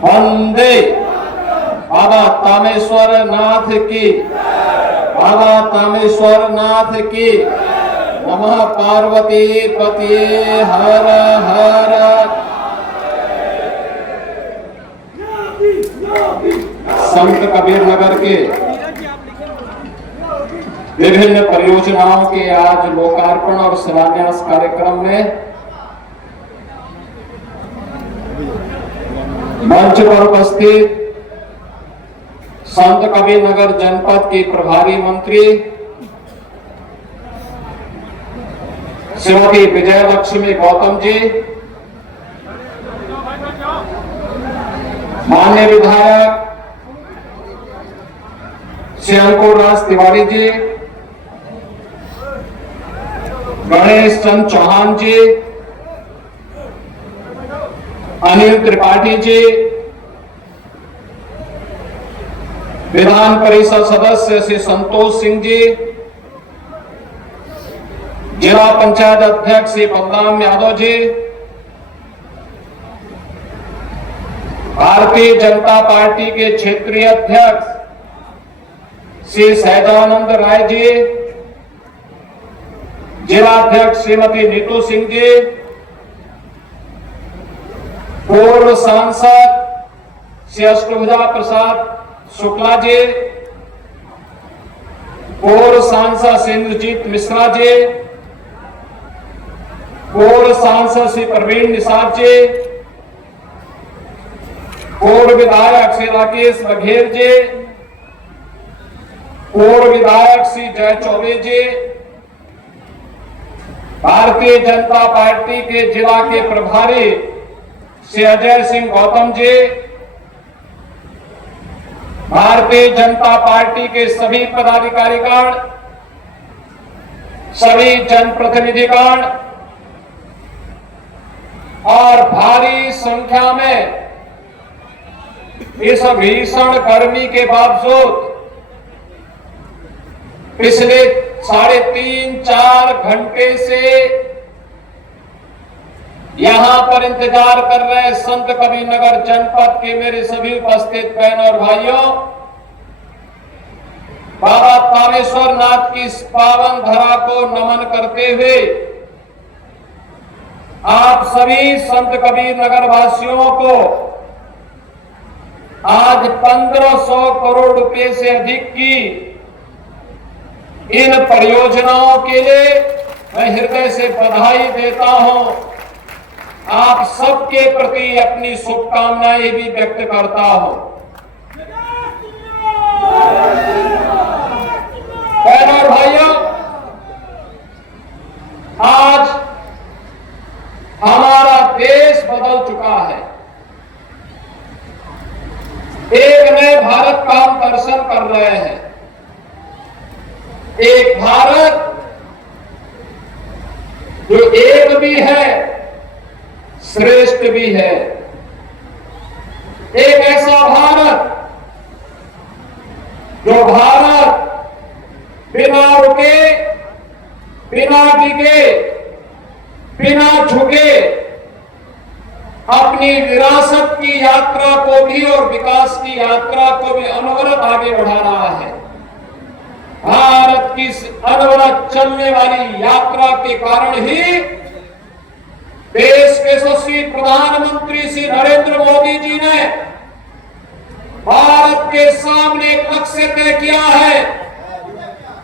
वंदे बाबा तामेश्वर नाथ की, बाबा तामेश्वर नाथ की। नमः पार्वती पतिये हर हर। संत कबीर नगर के विभिन्न परियोजनाओं के आज लोकार्पण और शिलान्यास कार्यक्रम में मंच पर उपस्थित संत कबीर नगर जनपद की प्रभारी मंत्री श्रीमती विजय लक्ष्मी गौतम जी, माननीय विधायक श्री अंकुर राज तिवारी जी, गणेश चंद चौहान जी, अनिल त्रिपाठी जी, विधान परिषद सदस्य श्री संतोष सिंह जी, जिला पंचायत अध्यक्ष श्री बलराम यादव जी, भारतीय जनता पार्टी के क्षेत्रीय अध्यक्ष श्री सहजानंद राय जी, जिला अध्यक्ष श्रीमती नीतू सिंह जी, पूर्व सांसद श्री अष्टभुजा प्रसाद शुक्ला जी, पूर्व सांसद श्री इंद्रजीत मिश्रा जी, पूर्व सांसद श्री प्रवीण निषाद जी, पूर्व विधायक श्री राकेश बघेल जी, पूर्व विधायक श्री जय चौबे जी, भारतीय जनता पार्टी के जिला के प्रभारी श्री अजय सिंह गौतम जी, भारतीय जनता पार्टी के सभी पदाधिकारीगण, सभी जनप्रतिनिधिगण और भारी संख्या में इस भीषण गर्मी के बावजूद पिछले 3.5-4 घंटे से यहां पर इंतजार कर रहे संत कबीर नगर जनपद के मेरे सभी उपस्थित बहनों और भाइयों, बाबा तामेश्वर नाथ की इस पावन धरा को नमन करते हुए आप सभी संत कबीर नगर वासियों को आज 1500 करोड़ रुपए से अधिक की इन परियोजनाओं के लिए मैं हृदय से बधाई देता हूं। आप सबके प्रति अपनी शुभकामनाएं भी व्यक्त करता हूं। बहनों और भाइयों, आज हमारा देश बदल चुका है। एक नए भारत का हम दर्शन कर रहे हैं। एक भारत जो एक भी है, श्रेष्ठ भी है। एक ऐसा भारत जो भारत बिना रुके, बिना डिगे, बिना झुके अपनी विरासत की यात्रा को भी और विकास की यात्रा को भी अनवरत आगे बढ़ा रहा है। भारत की अनवरत चलने वाली यात्रा के कारण ही देश के यशस्वी प्रधानमंत्री श्री नरेंद्र मोदी जी ने भारत के सामने एक लक्ष्य तय किया है।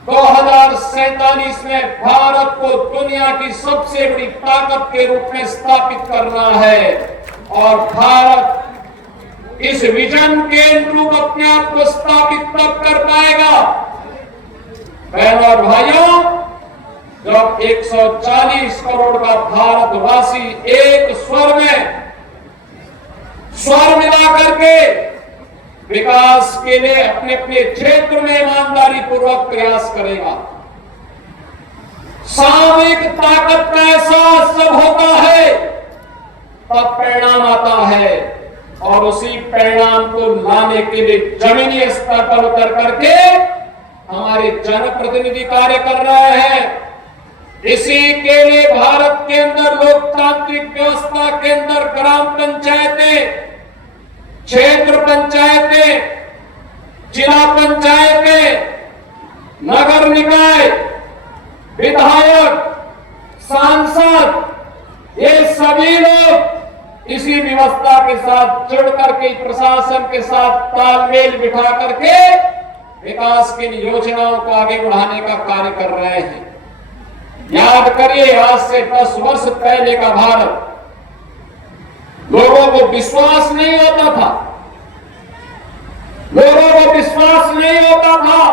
2047 में भारत को दुनिया की सबसे बड़ी ताकत के रूप में स्थापित करना है और भारत इस विजन के अनुरूप अपने आप को स्थापित तब कर पाएगा बहनों और भाइयों, जब 140 करोड़ का भारतवासी एक स्वर में स्वर मिला करके विकास के लिए अपने अपने क्षेत्र में ईमानदारी पूर्वक प्रयास करेगा। सामूहिक ताकत का एहसास जब होता है तब परिणाम आता है और उसी परिणाम को लाने के लिए जमीनी स्तर पर उतर करके हमारे जनप्रतिनिधि कार्य कर रहे हैं। इसी के लिए भारत के अंदर लोकतांत्रिक व्यवस्था के अंदर ग्राम पंचायतें, क्षेत्र पंचायतें, जिला पंचायतें, नगर निकाय, विधायक, सांसद, ये सभी लोग इसी व्यवस्था के साथ जुड़ करके प्रशासन के साथ तालमेल बिठा करके विकास की योजनाओं को आगे बढ़ाने का कार्य कर रहे हैं। याद करिए, आज से 10 वर्ष पहले का भारत, लोगों को विश्वास नहीं होता था, लोगों को विश्वास नहीं होता था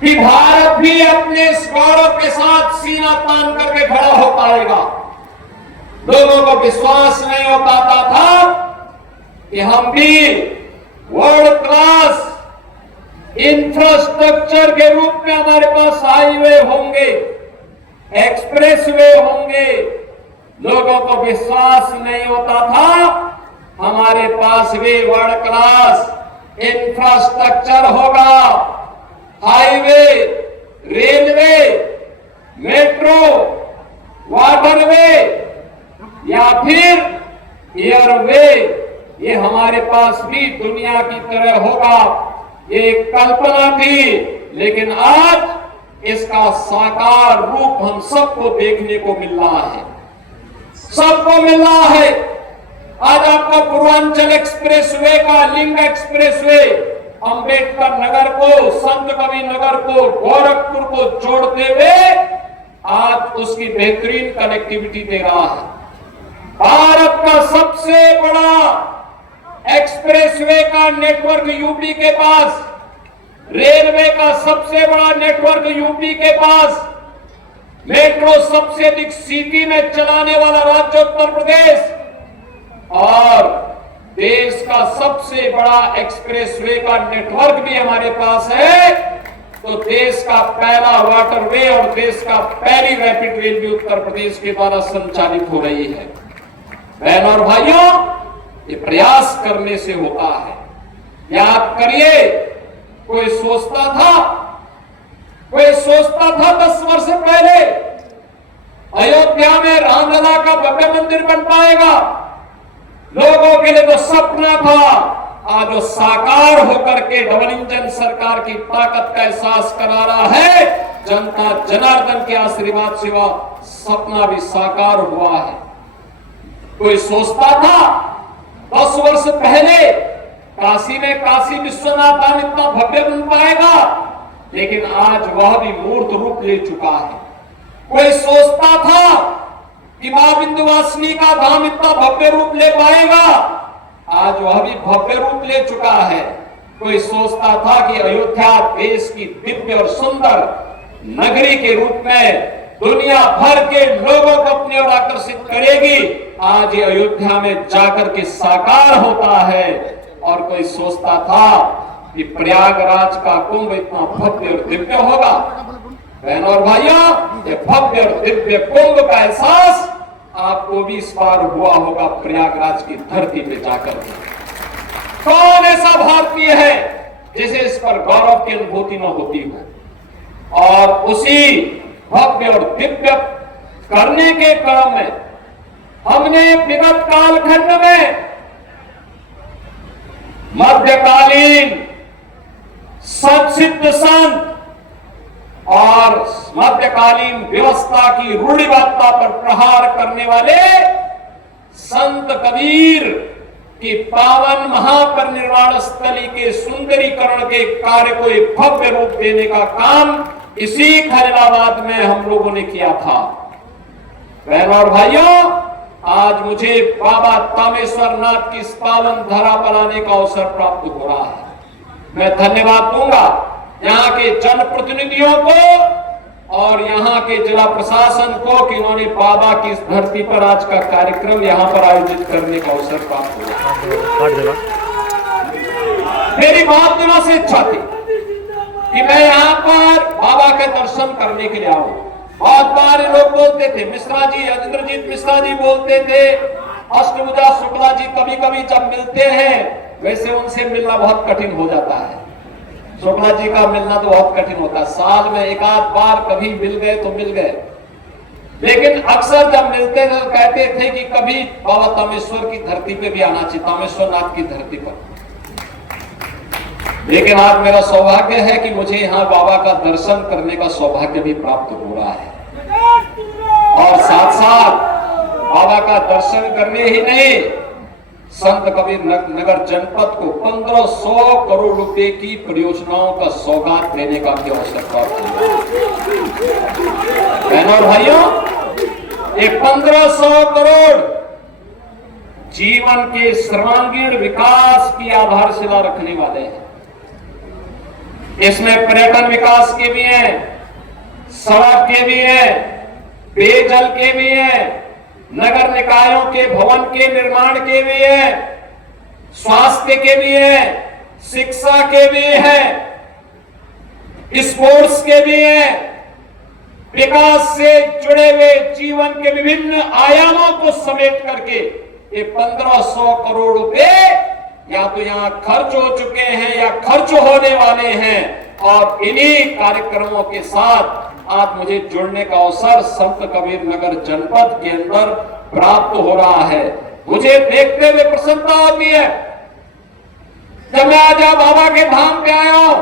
कि भारत भी अपने इस गौरव के साथ सीना तान करके खड़ा हो पाएगा। लोगों को विश्वास नहीं हो पाता था कि हम भी वर्ल्ड क्लास इंफ्रास्ट्रक्चर के रूप में हमारे पास हाईवे होंगे, एक्सप्रेसवे होंगे। लोगों को विश्वास नहीं होता था हमारे पास भी वर्ल्ड क्लास इंफ्रास्ट्रक्चर होगा, हाईवे, रेलवे, मेट्रो, वाटरवे या फिर एयरवे, ये हमारे पास भी दुनिया की तरह होगा। ये एक कल्पना थी, लेकिन आज इसका साकार रूप हम सबको देखने को मिल रहा है, सबको मिल रहा है। आज आपको पूर्वांचल एक्सप्रेसवे का लिंक एक्सप्रेसवे अंबेडकर नगर को, संत कबीर नगर को, गोरखपुर को जोड़ते हुए आज उसकी बेहतरीन कनेक्टिविटी दे रहा है। भारत का सबसे बड़ा एक्सप्रेसवे का नेटवर्क यूपी के पास, रेलवे का सबसे बड़ा नेटवर्क यूपी के पास, मेट्रो सबसे अधिक सिटी में चलाने वाला राज्य उत्तर प्रदेश, और देश का सबसे बड़ा एक्सप्रेसवे का नेटवर्क भी हमारे पास है। तो देश का पहला वाटरवे और देश का पहली रैपिड रेल भी उत्तर प्रदेश के द्वारा संचालित हो रही है। बहनों और भाइयों, ये प्रयास करने से होता है। याद करिए, कोई सोचता था 10 वर्ष पहले अयोध्या में रामलला का भव्य मंदिर बन पाएगा। लोगों के लिए जो सपना था, आज वो साकार होकर के डबल इंजन सरकार की ताकत का एहसास करा रहा है। जनता जनार्दन के आशीर्वाद से वह सपना भी साकार हुआ है। कोई सोचता था 10 वर्ष पहले काशी में काशी विश्वनाथ धाम इतना भव्य बन पाएगा, लेकिन आज वह भी मूर्त रूप ले चुका है। कोई सोचता था कि मां विंध्यवासिनी का धाम इतना भव्य रूप ले पाएगा, आज वह भी भव्य रूप ले चुका है। कोई सोचता था कि अयोध्या देश की दिव्य और सुंदर नगरी के रूप में दुनिया भर के लोगों को अपनी ओर आकर्षित करेगी, आज ये अयोध्या में जाकर के साकार होता है। और कोई सोचता था कि प्रयागराज का कुंभ इतना भव्य और दिव्य होगा। बहनों और भाइयों, ये भव्य और दिव्य कुंभ का एहसास आपको भी इस बार हुआ होगा प्रयागराज की धरती पे जाकर। कौन ऐसा भारतीय है जिसे इस पर गौरव की अनुभूति न होती हो? और उसी भव्य और दिव्य करने के क्रम में हमने विगत कालखंड में मध्यकालीन सदसिद्ध संत और मध्यकालीन व्यवस्था की रूढ़िवादिता पर प्रहार करने वाले संत कबीर की पावन महापरिनिर्वाण स्थली के सुंदरीकरण के कार्य को एक भव्य रूप देने का काम इसी खैराबाद में हम लोगों ने किया था। बहनों और भाइयों, आज मुझे बाबा तामेश्वर नाथ की इस पावन धरा पर आने का अवसर प्राप्त हो रहा है। मैं धन्यवाद दूंगा यहाँ के जनप्रतिनिधियों को और यहाँ के जिला प्रशासन को कि उन्होंने बाबा की इस धरती पर आज का कार्यक्रम यहाँ पर आयोजित करने का अवसर प्राप्त हुआ। मेरी बहुत दिनों से इच्छा थी कि मैं यहाँ पर बाबा के दर्शन करने के लिए आऊं। बहुत बार लोग बोलते थे, मिश्रा जी, इंद्रजीत मिश्रा जी बोलते थे, अष्टभुजा शुक्ला जी कभी कभी जब मिलते हैं, वैसे उनसे मिलना बहुत कठिन हो जाता है। शुक्ला जी का मिलना तो बहुत कठिन होता है, साल में एक आध बार कभी मिल गए तो मिल गए, लेकिन अक्सर जब मिलते थे तो कहते थे कि कभी बाबा तामेश्वर की धरती पे भी आना चाहिए, तामेश्वर नाथ की धरती पर। लेकिन आज मेरा सौभाग्य है कि मुझे यहाँ बाबा का दर्शन करने का सौभाग्य भी प्राप्त हो रहा है, और साथ साथ बाबा का दर्शन करने ही नहीं, संत कबीर नगर जनपद को 1500 करोड़ रुपए की परियोजनाओं का सौगात देने का भी अवसर प्राप्त हुआ। बहनों और भाइयों, ये 1500 करोड़ जीवन के सर्वांगीण विकास की आधारशिला रखने वाले हैं। इसमें पर्यटन विकास के भी हैं, सड़क के भी हैं, पेयजल के भी हैं, नगर निकायों के भवन के निर्माण के भी हैं, स्वास्थ्य के भी हैं, शिक्षा के भी हैं, स्पोर्ट्स के भी हैं, विकास से जुड़े हुए जीवन के विभिन्न आयामों को समेट करके ये 1500 करोड़ रुपए या तो यहां खर्च हो चुके हैं या खर्च होने वाले हैं, और इन्हीं कार्यक्रमों के साथ आज मुझे जुड़ने का अवसर संत कबीर नगर जनपद के अंदर प्राप्त हो रहा है। मुझे देखते हुए प्रसन्नता होती है। जब मैं आज बाबा के धाम पे आया हूं,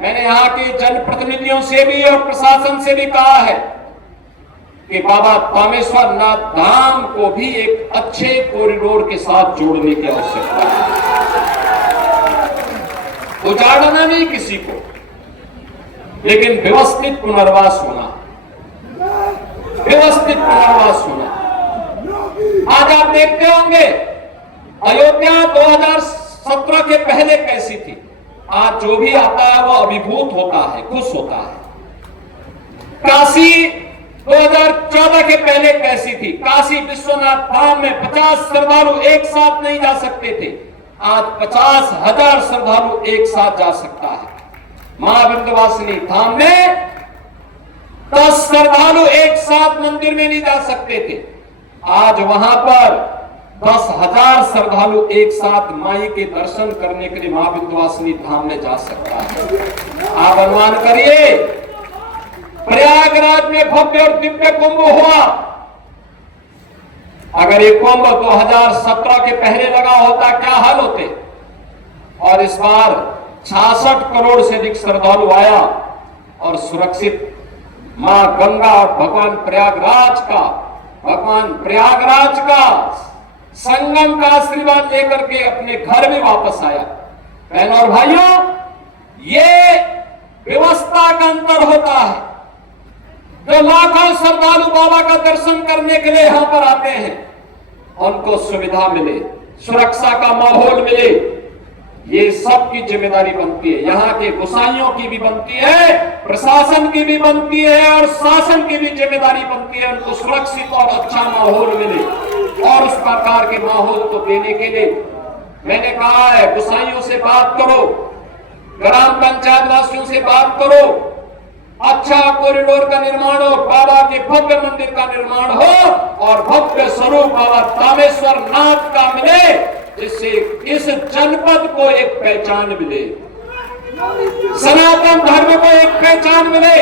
मैंने यहाँ के जनप्रतिनिधियों से भी और प्रशासन से भी कहा है कि बाबा तामेश्वर नाथ धाम को भी एक अच्छे कॉरिडोर के साथ जोड़ने की आवश्यकता है। उजाड़ना नहीं किसी को, लेकिन व्यवस्थित पुनर्वास होना, व्यवस्थित पुनर्वास होना। आज आप देखते होंगे अयोध्या 2017 के पहले कैसी थी, आज जो भी आता है वो अभिभूत होता है, खुश होता है। काशी 2014 के पहले कैसी थी, काशी विश्वनाथ धाम में 50 श्रद्धालु एक साथ नहीं जा सकते थे, आज 50,000 श्रद्धालु एक साथ जा सकता है। मां विंध्यवासिनी धाम में 10 श्रद्धालु एक साथ मंदिर में नहीं जा सकते थे, आज वहां पर 10,000 श्रद्धालु एक साथ माई के दर्शन करने के लिए मां विंध्यवासिनी धाम में जा सकता है। आप अनुमान करिए, प्रयागराज में भव्य और दिव्य कुंभ हुआ, अगर ये कुंभ 2017 के पहले लगा होता क्या हाल होते। और इस बार 66 करोड़ से अधिक श्रद्धालु आया और सुरक्षित मां गंगा और भगवान प्रयागराज का संगम का आशीर्वाद लेकर के अपने घर में वापस आया। बहनों और भाइयों, ये व्यवस्था का अंतर होता है। जो लाखों श्रद्धालु बाबा का दर्शन करने के लिए यहां पर आते हैं, उनको सुविधा मिले, सुरक्षा का माहौल मिले, ये सबकी जिम्मेदारी बनती है। यहाँ के गोसाइयों की भी बनती है, प्रशासन की भी बनती है, और शासन की भी जिम्मेदारी बनती है उनको सुरक्षित और अच्छा माहौल मिले। और उस प्रकार के माहौल को देने के लिए मैंने कहा है, गोसाइयों से बात करो, ग्राम पंचायत वासियों से बात करो, अच्छा कॉरिडोर का निर्माण हो, बाबा के भव्य मंदिर का निर्माण हो, और भव्य स्वरूप बाबा तामेश्वर नाथ का मिले, जिससे इस जनपद को एक पहचान मिले, सनातन धर्म को एक पहचान मिले।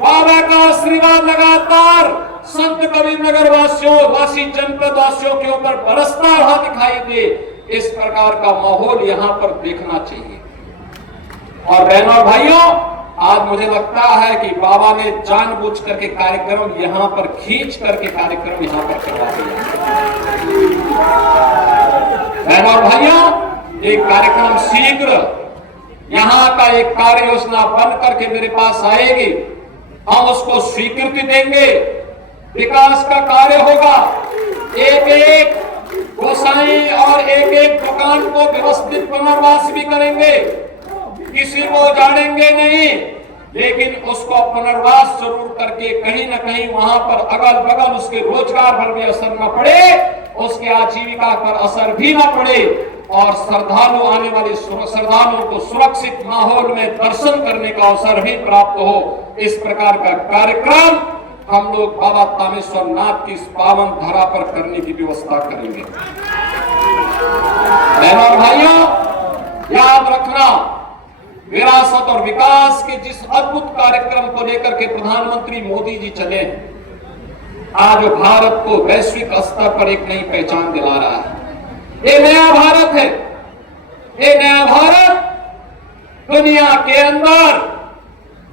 बाबा का आशीर्वाद लगातार संत कबीर नगर वासी जनपद वासियों के ऊपर बरसता हुआ दिखाई दे, इस प्रकार का माहौल यहाँ पर देखना चाहिए। और बहनों और भाइयों, आज मुझे लगता है कि बाबा ने जानबूझ करके कार्यक्रम यहाँ पर खींच करके कार्यक्रम यहाँ पर करवा दिया। बहनों और भाइयों, एक कार्यक्रम शीघ्र यहाँ का एक कार्य योजना बन करके मेरे पास आएगी, हम उसको स्वीकृति देंगे, विकास का कार्य होगा, एक एक गोसाई और एक एक दुकान को व्यवस्थित पुनर्वास भी करेंगे, किसी को उजाड़ेंगे नहीं, लेकिन उसको पुनर्वास जरूर करके कहीं न कहीं वहां पर अगल बगल उसके रोजगार पर भी असर न पड़े, उसके आजीविका पर असर भी न पड़े, और श्रद्धालु आने वाले श्रद्धालुओं को सुरक्षित माहौल में दर्शन करने का अवसर भी प्राप्त हो। इस प्रकार का कार्यक्रम हम लोग बाबा तामेश्वर नाथ की इस पावन धरा पर करने की व्यवस्था करेंगे। बहनों और भाइयों, याद रखना, विरासत और विकास के जिस अद्भुत कार्यक्रम को लेकर के प्रधानमंत्री मोदी जी चले, आज भारत को वैश्विक स्तर पर एक नई पहचान दिला रहा है। ये नया भारत है। ये नया भारत दुनिया के अंदर,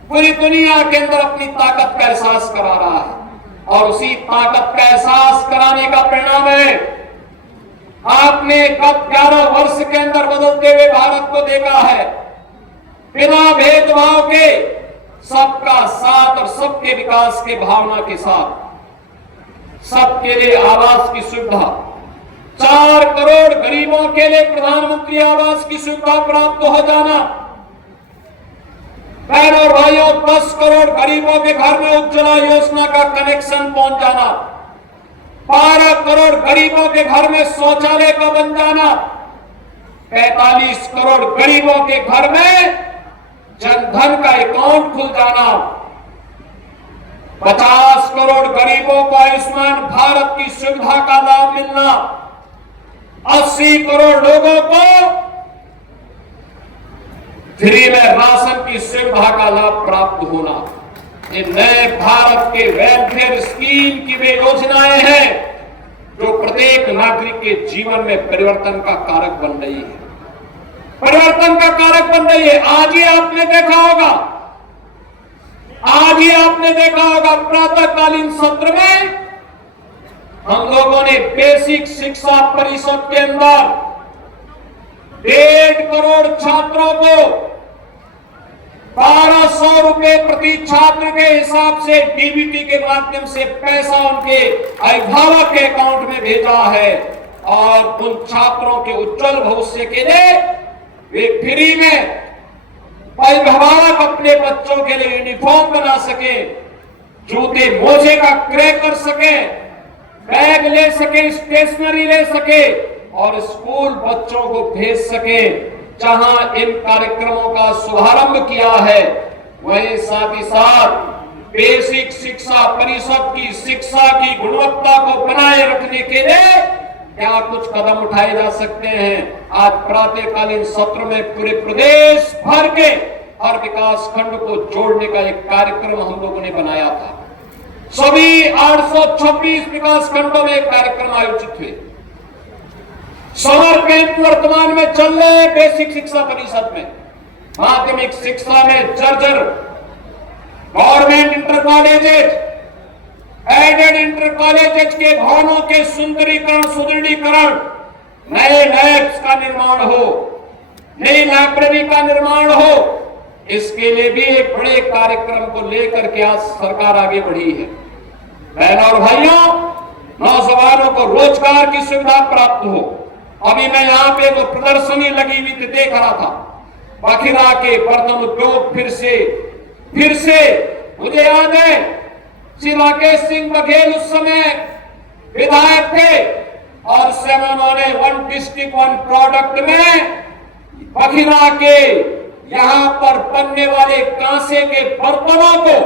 पूरी दुनिया के अंदर अपनी ताकत का एहसास करा रहा है और उसी ताकत का एहसास कराने का परिणाम है आपने गत 11 वर्ष के अंदर बदलते हुए भारत को देखा है। बिना भेदभाव के सबका साथ और सबके विकास के भावना के साथ सबके लिए आवास की सुविधा, 4 करोड़ गरीबों के लिए प्रधानमंत्री आवास की सुविधा प्राप्त हो जाना, बहनों और भाइयों 10 करोड़ गरीबों के घर में उज्ज्वला योजना का कनेक्शन पहुंच जाना, 12 करोड़ गरीबों के घर में शौचालय का बन जाना, 45 करोड़ गरीबों के घर में जनधन का अकाउंट खुल जाना, 50 करोड़ गरीबों को आयुष्मान भारत की सुविधा का लाभ मिलना, 80 करोड़ लोगों को फ्री में राशन की सुविधा का लाभ प्राप्त होना। ये नए भारत के वेलफेयर स्कीम की वे योजनाएं हैं जो प्रत्येक नागरिक के जीवन में परिवर्तन का कारक बन रही है, परिवर्तन का कारक बन रही है। आज ही आपने देखा होगा प्रातःकालीन सत्र में हम लोगों ने बेसिक शिक्षा परिषद के अंदर 1.5 करोड़ छात्रों को 1200 रुपए प्रति छात्र के हिसाब से डीबीटी के माध्यम से पैसा उनके अभिभावक के अकाउंट में भेजा है और उन छात्रों के उज्जवल भविष्य के लिए वे फ्री में अभिभावक अपने बच्चों के लिए यूनिफॉर्म बना सके, जूते मोजे का क्रय कर सके, बैग ले सके, स्टेशनरी ले सके और स्कूल बच्चों को भेज सके। जहां इन कार्यक्रमों का शुभारंभ किया है वहीं साथ ही साथ बेसिक शिक्षा परिषद की शिक्षा की गुणवत्ता को बनाए रखने के लिए क्या कुछ कदम उठाए जा सकते हैं। आज प्रातःकालीन सत्र में पूरे प्रदेश भर के हर विकास खंड को जोड़ने का एक कार्यक्रम हम लोगों ने बनाया था। सभी 826 विकास खंडों में कार्यक्रम आयोजित हुए। समर कैंप वर्तमान में चल रहे बेसिक शिक्षा परिषद में, माध्यमिक शिक्षा में जर्जर government inter colleges, aided inter colleges के भवनों के सुंदरीकरण, सुदृढ़ीकरण, नए लैब्स का निर्माण हो, नई लाइब्रेरी का निर्माण हो, इसके लिए भी एक बड़े कार्यक्रम को लेकर के आज सरकार आगे बढ़ी है। बहनों और भाइयों, नौजवानों को रोजगार की सुविधा प्राप्त हो। अभी मैं यहाँ पे वो प्रदर्शनी लगी हुई देख रहा था, बखिरा के बर्तन उद्योग फिर से मुझे याद है श्री राकेश सिंह बघेल उस समय विधायक थे और उन्होंने 1 डिस्ट्रिक्ट 1 प्रोडक्ट में बखिरा के यहाँ पर बनने वाले कांसे के बर्तनों को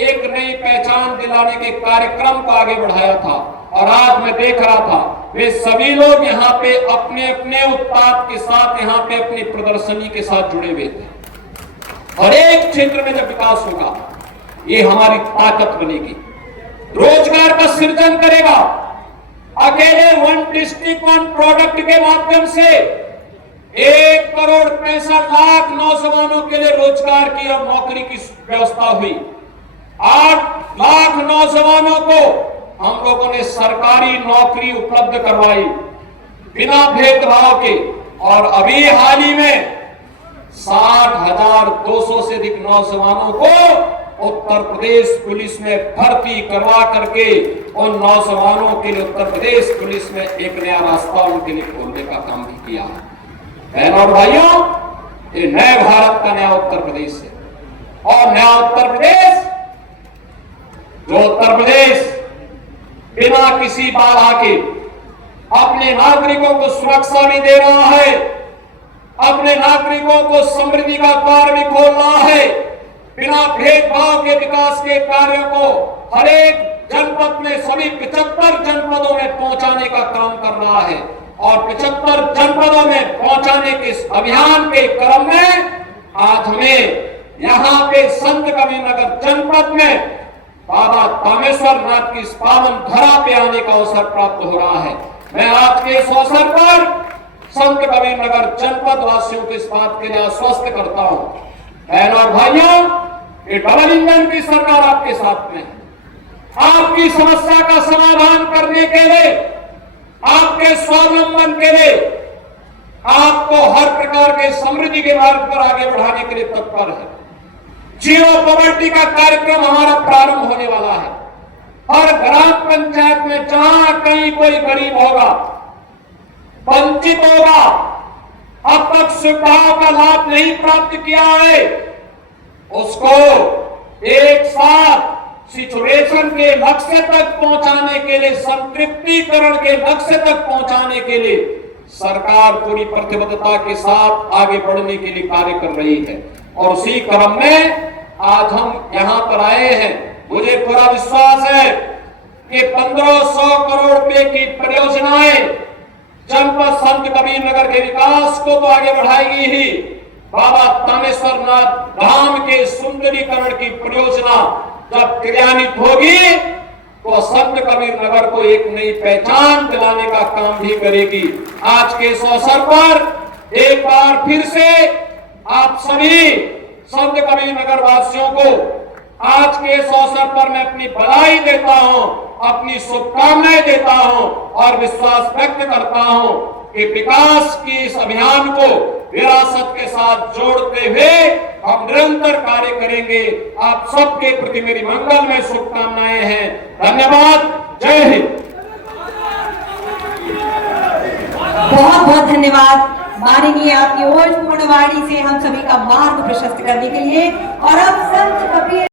एक नई पहचान दिलाने के कार्यक्रम को आगे बढ़ाया था। और आज मैं देख रहा था वे सभी लोग यहाँ पे अपने अपने उत्पाद के साथ यहाँ पे अपनी प्रदर्शनी के साथ जुड़े हुए थे। हर एक क्षेत्र में जब विकास होगा ये हमारी ताकत बनेगी, रोजगार का सृजन करेगा। अकेले 1 डिस्ट्रिक्ट 1 प्रोडक्ट के माध्यम से 1 करोड़ 65 लाख नौजवानों के लिए रोजगार की और नौकरी की व्यवस्था हुई। 8 लाख नौजवानों को हम लोगों ने सरकारी नौकरी उपलब्ध करवाई बिना भेदभाव के। और अभी हाल ही में 60,200 से अधिक नौजवानों को उत्तर प्रदेश पुलिस में भर्ती करवा करके उन नौजवानों के लिए उत्तर प्रदेश पुलिस में एक नया रास्ता उनके लिए खोलने का काम भी किया है। बहनों और भाइयों, ये नए भारत का नया उत्तर प्रदेश है। और नया उत्तर प्रदेश, जो उत्तर प्रदेश बिना किसी बाधा के अपने नागरिकों को सुरक्षा भी दे रहा है, अपने नागरिकों को समृद्धि का द्वार भी खोल रहा है, बिना भेदभाव के विकास के कार्यों को हर एक जनपद में सभी 75 जनपदों में पहुंचाने का काम कर रहा है। और 75 जनपदों में पहुंचाने के इस अभियान के क्रम में आज हमें यहाँ पे संत कबीरनगर जनपद में बाबा तामेश्वर नाथ की इस पावन धरा पे आने का अवसर प्राप्त हो रहा है। मैं आज के इस अवसर पर संत कबीरनगर जनपद वासियों को इस बात के लिए आश्वस्त करता हूं, बहनों और भाइयों, ये डबल इंजन की सरकार आपके साथ में है। आपकी समस्या का समाधान करने के लिए, आपके स्वावलंबन के लिए, आपको हर प्रकार के समृद्धि के मार्ग पर आगे बढ़ाने के लिए तत्पर है। जीरो पॉवर्टी का कार्यक्रम हमारा प्रारंभ होने वाला है। हर ग्राम पंचायत में जहां कहीं कोई गरीब होगा, वंचित होगा, अब तक सुविधाओं का लाभ नहीं प्राप्त किया है, उसको एक साथ सिचुएशन के लक्ष्य तक पहुंचाने के लिए, संतृप्तिकरण के लक्ष्य तक पहुंचाने के लिए सरकार पूरी प्रतिबद्धता के साथ आगे बढ़ने के लिए कार्य कर रही है। और उसी क्रम में आज हम यहां पर आए हैं। मुझे पूरा विश्वास है कि 1500 करोड़ रुपए की परियोजनाएं जनपद संत कबीरनगर के विकास को तो आगे बढ़ाएगी ही, बाबा तामेश्वर नाथ धाम के सुंदरीकरण की परियोजना जब क्रियान्वित होगी तो संत कबीरनगर को एक नई पहचान दिलाने का काम भी करेगी। आज के इस अवसर पर एक बार फिर से आप सभी संत कबीरनगर वासियों को आज के इस अवसर पर मैं अपनी बधाई देता हूं, अपनी शुभकामनाएं देता हूं और विश्वास व्यक्त करता हूं कि विकास की इस अभियान को विरासत के साथ जोड़ते हुए हम निरंतर कार्य करेंगे। आप सबके प्रति मेरी मंगलमय शुभकामनाएं हैं। धन्यवाद। जय हिंद। बहुत बहुत धन्यवाद माननीय आपकी ओजपूर्ण वाणी से हम सभी का मार्ग प्रशस्त करने के लिए। और अब संत कबीर